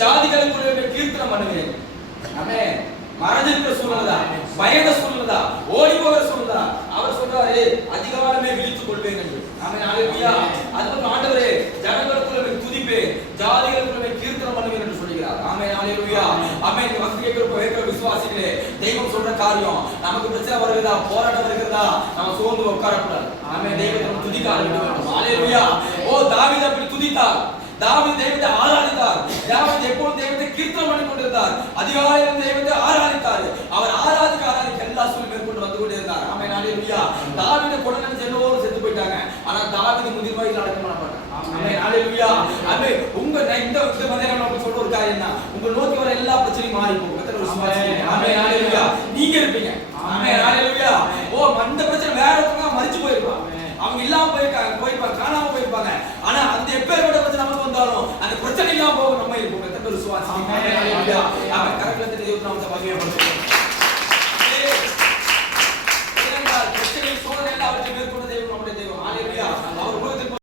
ஜாதிகளுக்குள்ளே கீர்த்தனம் பண்ணுவேன். ஆமென். மறந்திருக்கிற சூழ்நிலை, பயந்த சூழ்நிலை, ஓடி போகிற சூழ்நிலை, அவர் சொல்றாரு அதிகாலமே விழித்துக் கொள்வேன் என்று. ஆமென். ஹalleluya. அதுக்கு ஆண்டவரே ஜனங்களுக்குள்ளே துதிப்பேன், ஜாதிகளுக்குள்ளே கீர்த்தனம் பண்ணுவேன் என்று சொல்கிறார். ஆமென். ஹalleluya. ஆமென். வந்திருக்கிற விசுவாசிகளே, தெய்வம் சொல்ற காரியம் நமக்கு பிரச்சனை வருகிறதா, போராட்டம் வருகிறதா, நம்ம சோர்ந்து உட்காரக்கூடாது. ஆமென். தெய்வத்தை துதிக்க ஆரம்பிக்கணும். ஹalleluya. ஓ தாவீது அப்படி துதித்தார். தாவீது தெய்வத்தை ஆராதித்தார். தாவீது எப்போதும் தெய்வத்தை கீர்த்தனம் பண்ணி கொண்டிருந்தார். அதிகாலையில் தெய்வத்தை ஆராதித்தார். அவர் ஆராதிக்க எல்லா சூழ்நிலையும் மேற்கொண்டு வந்து கொண்டே இருந்தார். ஆமென். ஹalleluya. தாவீது குழந்தை எல்லோரும் செத்து போயிட்டாங்க. ஆனா தாவீது முதிர்வயதில் அடக்கம் பண்ணப்பட்டார். ஆமென். ஹalleluya. ஆமென். உங்க இந்த மதியம் நம்ம சொல்ற ஒரு காரியம் என்ன? உங்க நோக்கி வர எல்லா பிரச்சனையும் மாறி போகும். ஆமென். ஹalleluya. நீங்க இருப்பீங்க. ஆமென். ஹalleluya. ஓ அந்த பிரச்சனை வேற ஒருத்தங்க மரிச்சு போயிருப்பாங்க. அவங்க இல்லாம போயிருப்பாங்க, காணாம போயிருப்பாங்க. ஆனா அந்த எப்பேற்பட்ட பிரச்சனை நமக்கு வந்தாலும் அந்த பிரச்சனை இல்லாம போக நம்ம இருப்போம். எத்தனை பேர் விசுவாசி? ஆமென். ஹalleluya. ஆமென். கரெக்ட்டா தெரியுது. நாம மகிமைப்படுத்துவோம்.